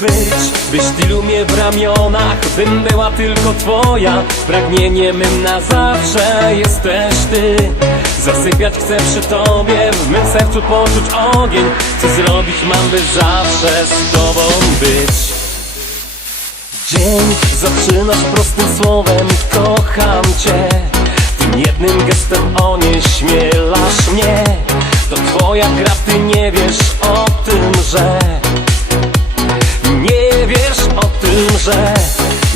być Byś tylu mnie w ramionach Bym była tylko twoja. Pragnieniem mym na zawsze jesteś ty. Zasypiać chcę przy tobie W mym sercu poczuć ogień. Co zrobić mam, by zawsze z tobą być. Dzień zaczynasz prostym słowem Kocham cię. Tym jednym gestem onieśmielasz mnie. To twoja gra, ty nie wiesz o tym, że że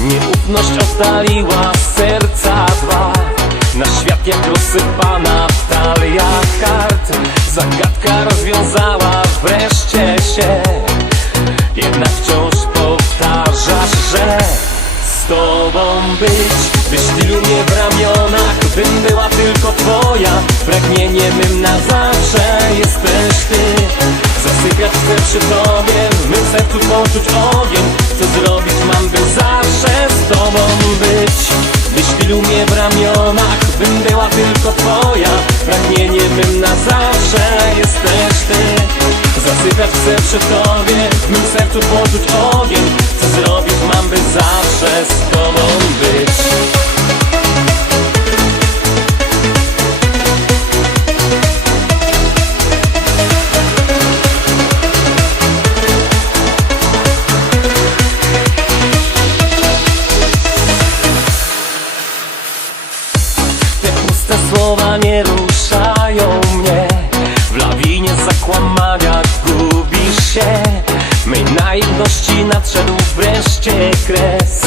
Nieufność oddaliła serca dwa. Na świat jak rozsypana talia kart. Zagadka rozwiązałaś wreszcie się. Jednak wciąż powtarzasz, że z tobą być tylu mnie w ramionach Bym była tylko twoja. Pragnieniem mym na zawsze jesteś ty. Zasypiać chcę przy tobie W mym sercu poczuć ogień Tylu mnie w ramionach Bym była tylko twoja. Pragnieniem mym na zawsze jesteś ty. Zasypiać chcę przy tobie W mym sercu poczuć ogień. Co zrobić mam, by zawsze Te słowa nie ruszają mnie. W lawinie zakłamania gubisz się. Mej naiwności nadszedł wreszcie kres.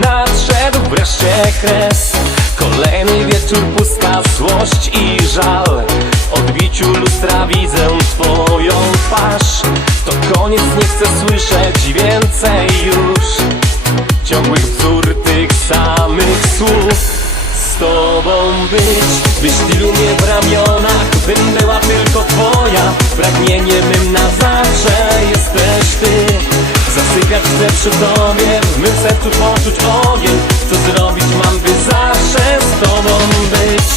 Nadszedł wreszcie kres. Kolejny wieczór pustka złość i żal. W odbiciu lustra widzę twoją twarz. To koniec, nie chcę słyszeć więcej już. Ciągłych wzór tych samych tobą być. Byś tylu mnie w ramionach Bym była tylko twoja. Pragnieniem mym na zawsze jesteś ty. Zasypiać chcę przy tobie W mym sercu poczuć ogień. Co zrobić mam, by zawsze z tobą być?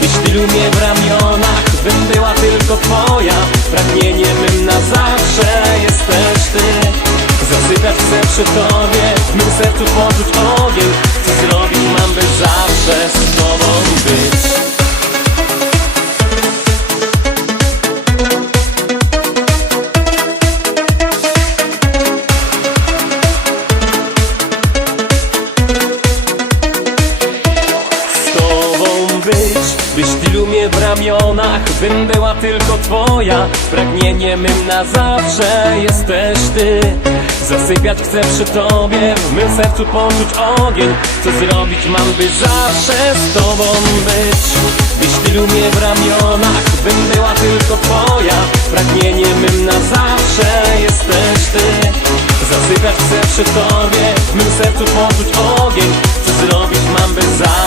Byś tylu mnie w ramionach Bym była tylko twoja. Pragnieniem mym na zawsze jesteś ty. Zasypiać chcę przy tobie W mym sercu poczuć ogień w ramionach Bym była tylko twoja. Pragnieniem mym na zawsze jesteś ty. Zasypiać chcę przy tobie W mym sercu poczuć ogień. Co zrobić mam, by zawsze z tobą być? Byś mnie w ramionach Bym była tylko twoja. Pragnieniem mym na zawsze jesteś ty. Zasypiać chcę przy tobie W mym sercu poczuć ogień. Co zrobić mam, by zawsze